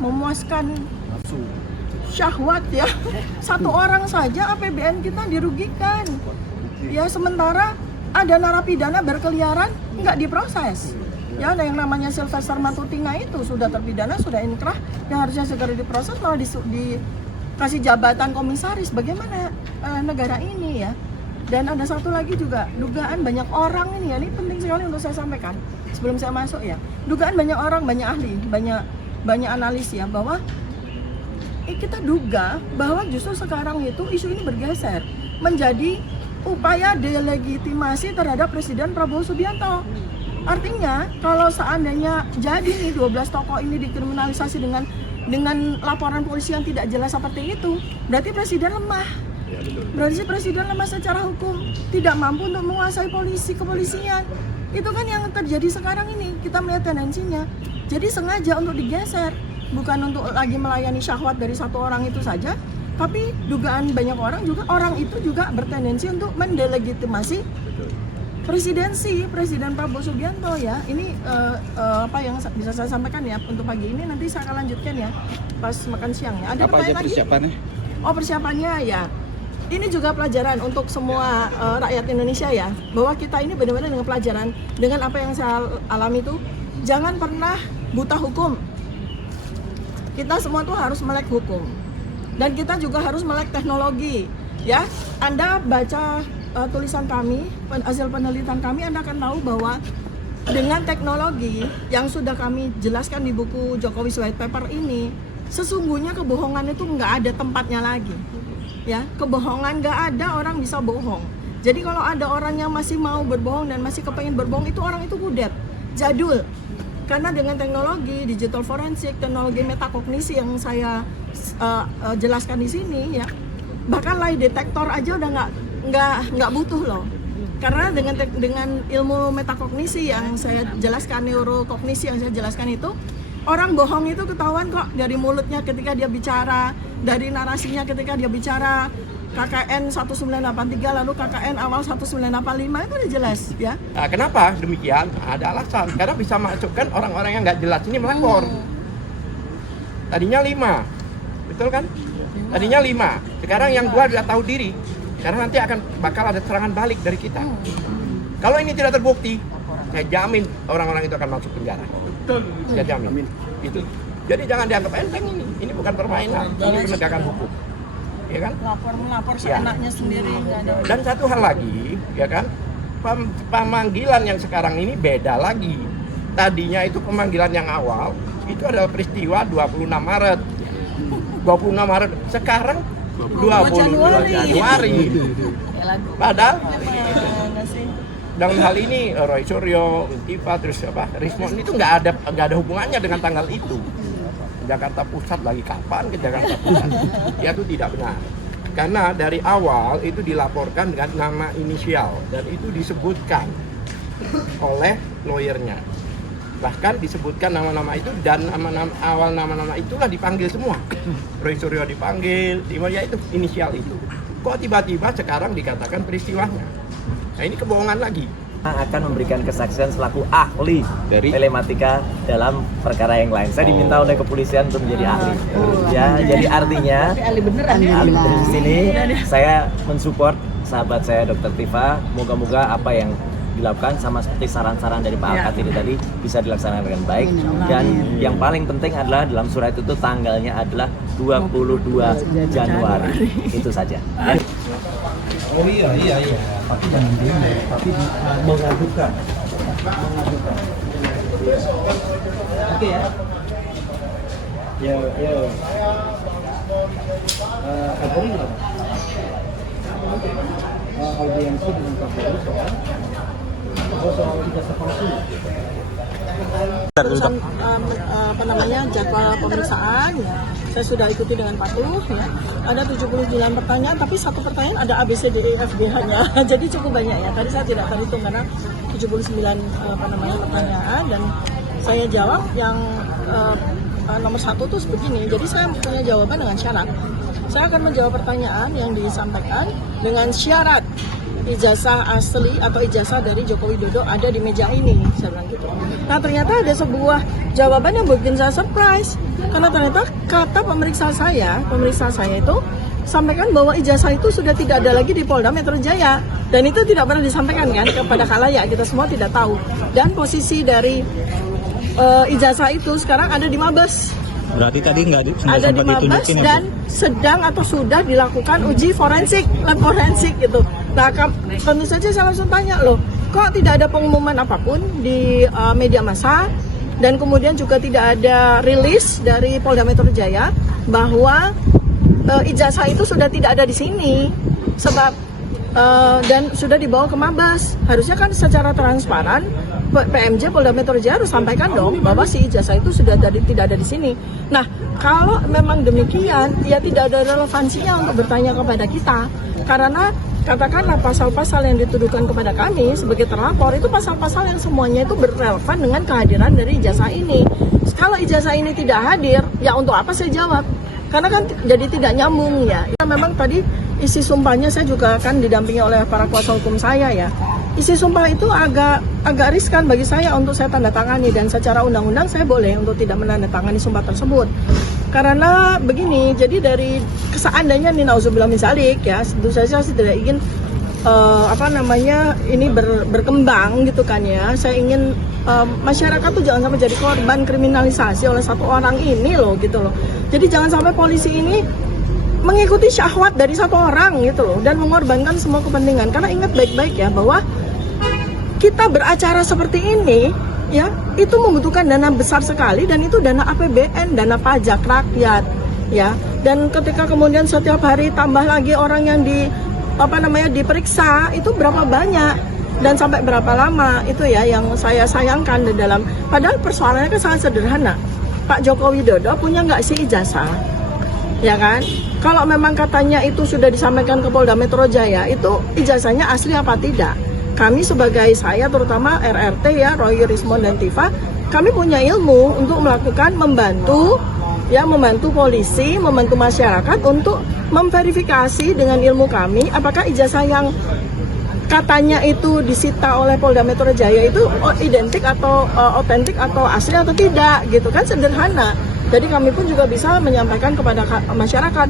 memuaskan syahwat ya. Satu orang saja APBN kita dirugikan. Ya sementara ada narapidana berkeliaran nggak diproses. Ya ada yang namanya Sylvester Matutina itu sudah terpidana, sudah inkrah, yang harusnya segera diproses malah dikasih jabatan komisaris. Bagaimana negara ini ya? Dan ada satu lagi juga, dugaan banyak orang ini ya, ini penting sekali untuk saya sampaikan sebelum saya masuk ya. Dugaan banyak orang, banyak ahli, banyak analis ya, bahwa kita duga bahwa justru sekarang itu isu ini bergeser menjadi upaya delegitimasi terhadap Presiden Prabowo Subianto. Artinya kalau seandainya jadi nih 12 tokoh ini dikriminalisasi dengan laporan polisi yang tidak jelas seperti itu, berarti Presiden lemah. Berarti Presiden lemah secara hukum, tidak mampu untuk menguasai kepolisian. Itu kan yang terjadi sekarang ini, kita melihat tendensinya. Jadi sengaja untuk digeser, bukan untuk lagi melayani syahwat dari satu orang itu saja, tapi dugaan banyak orang itu juga bertendensi untuk mendelegitimasi Presiden Prabowo Subianto ya. Ini apa yang bisa saya sampaikan ya untuk pagi ini, nanti saya akan lanjutkan ya pas makan siang ya. Ada apa aja persiapannya? Oh persiapannya ya, ini juga pelajaran untuk semua rakyat Indonesia ya, bahwa kita ini benar-benar dengan pelajaran, dengan apa yang saya alami itu, jangan pernah buta hukum. Kita semua tuh harus melek hukum, dan kita juga harus melek teknologi ya. Anda baca tulisan kami, hasil penelitian kami, Anda akan tahu bahwa dengan teknologi yang sudah kami jelaskan di buku Jokowi's White Paper ini, sesungguhnya kebohongan itu nggak ada tempatnya lagi. Ya, kebohongan nggak ada, orang bisa bohong. Jadi kalau ada orang yang masih mau berbohong dan masih kepengen berbohong, itu orang itu kudet, jadul. Karena dengan teknologi digital forensik, teknologi metakognisi yang saya jelaskan di sini ya, bahkan lie detector aja udah nggak butuh loh. Karena dengan ilmu metakognisi yang saya jelaskan, neurokognisi yang saya jelaskan itu, orang bohong itu ketahuan kok dari mulutnya ketika dia bicara, dari narasinya ketika dia bicara. KKN 1983 lalu KKN awal 1985 itu udah jelas ya. Nah, kenapa demikian? Ada alasan, karena bisa masukkan orang-orang yang nggak jelas ini melapor. Tadinya 5, betul kan? Tadinya 5, sekarang yang 2 sudah tahu diri. Karena nanti bakal ada serangan balik dari kita. Kalau ini tidak terbukti, saya jamin orang-orang itu akan masuk penjara. Betul. Saya jamin. Itu. Jadi jangan dianggap enteng ini. Ini bukan permainan, ini penegakan hukum. Ya kan? Melapor seenaknya sendiri, nggak ada. Dan satu hal lagi, ya kan? Pemanggilan yang sekarang ini beda lagi. Tadinya itu pemanggilan yang awal itu adalah peristiwa 26 Maret. 26 Maret. Sekarang 22 Januari. Padahal dalam hal ini Roy Suryo, Untifa, terus Rismon itu nggak ada hubungannya dengan tanggal itu. Jakarta Pusat lagi kapan ke Jakarta Pusat? Ya itu tidak benar. Karena dari awal itu dilaporkan dengan nama inisial dan itu disebutkan oleh lawyernya. Bahkan disebutkan nama-nama itu dan nama-nama itulah dipanggil semua. Roy Suryo dipanggil, ya itu inisial itu. Kok tiba-tiba sekarang dikatakan peristiwanya? Nah ini kebohongan lagi. Akan memberikan kesaksian selaku ahli dari telematika dalam perkara yang lain. Saya diminta oleh kepolisian untuk menjadi ahli. Ya, jadi artinya ahli beneran dari sini saya mensupport sahabat saya Dr. Tifa. Moga-moga apa yang dilakukan sama seperti saran-saran dari Pak Alkatiri tadi bisa dilaksanakan dengan baik. Dan yang paling penting adalah dalam surat itu tanggalnya adalah 22 Januari. Itu saja. Ya. Oh iya, tapi jangan demo, tapi mengadukan. Oke ya. Ya. Kapolri nggak? Audiensi dengan Kapolri soal jasa palsu. Urusan jadwal pemeriksaan ya, saya sudah ikuti dengan patuh ya. Ada 79 pertanyaan, tapi satu pertanyaan ada A, B, C, D, E, F, G hanya. Jadi cukup banyak ya. Tadi saya tidak terhitung karena 79 pertanyaan, dan saya jawab yang nomor 1 tuh begini. Jadi saya punya jawaban dengan syarat. Saya akan menjawab pertanyaan yang disampaikan dengan syarat ijazah asli atau ijazah dari Joko Widodo ada di meja ini, saya bilang gitu. Nah ternyata ada sebuah jawaban yang bikin saya surprise, karena ternyata kata pemeriksa saya itu sampaikan bahwa ijazah itu sudah tidak ada lagi di Polda Metro Jaya, dan itu tidak pernah disampaikan kan kepada khalayak, kita semua tidak tahu. Dan posisi dari ijazah itu sekarang ada di Mabes. Berarti tadi nggak Ada di sempat Mabes ditunjukin ya, Bu? dan sedang atau sudah dilakukan uji forensik, lab forensik gitu. Nah, tentu saja saya langsung tanya, loh, kok tidak ada pengumuman apapun di media massa, dan kemudian juga tidak ada rilis dari Polda Metro Jaya bahwa ijazah itu sudah tidak ada di sini, sebab dan sudah dibawa ke Mabes. Harusnya kan secara transparan PMJ Polda Metro Jaya harus sampaikan dong bahwa si ijazah itu sudah tidak ada di sini. Nah, kalau memang demikian, ya tidak ada relevansinya untuk bertanya kepada kita, karena katakanlah pasal-pasal yang dituduhkan kepada kami sebagai terlapor itu pasal-pasal yang semuanya itu berrelevan dengan kehadiran dari ijazah ini. Kalau ijazah ini tidak hadir, ya untuk apa saya jawab? Karena kan jadi tidak nyambung ya. Memang tadi isi sumpahnya saya juga akan didampingi oleh para kuasa hukum saya ya. Isi sumpah itu agak riskan bagi saya untuk saya tanda tangani, dan secara undang-undang saya boleh untuk tidak menandatangani sumpah tersebut. Karena begini, jadi dari seandainya nih nauzubillah min dzalik ya, tentu saja saya tidak ingin ini berkembang gitu kan ya. Saya ingin masyarakat tuh jangan sampai jadi korban kriminalisasi oleh satu orang ini loh gitu loh. Jadi jangan sampai polisi ini mengikuti syahwat dari satu orang gitu loh, dan mengorbankan semua kepentingan. Karena ingat baik-baik ya bahwa kita beracara seperti ini ya, itu membutuhkan dana besar sekali, dan itu dana APBN, dana pajak rakyat ya. Dan ketika kemudian setiap hari tambah lagi orang yang diperiksa, itu berapa banyak dan sampai berapa lama, itu ya yang saya sayangkan di dalam. Padahal persoalannya kan sangat sederhana. Pak Joko Widodo punya nggak sih ijazah? Ya kan? Kalau memang katanya itu sudah disampaikan ke Polda Metro Jaya, itu ijazahnya asli apa tidak? Kami sebagai saya, terutama RRT ya, Roy Rismond dan Tifa, kami punya ilmu untuk membantu polisi, membantu masyarakat untuk memverifikasi dengan ilmu kami apakah ijazah yang katanya itu disita oleh Polda Metro Jaya itu identik atau otentik atau asli atau tidak gitu kan, sederhana. Jadi kami pun juga bisa menyampaikan kepada masyarakat.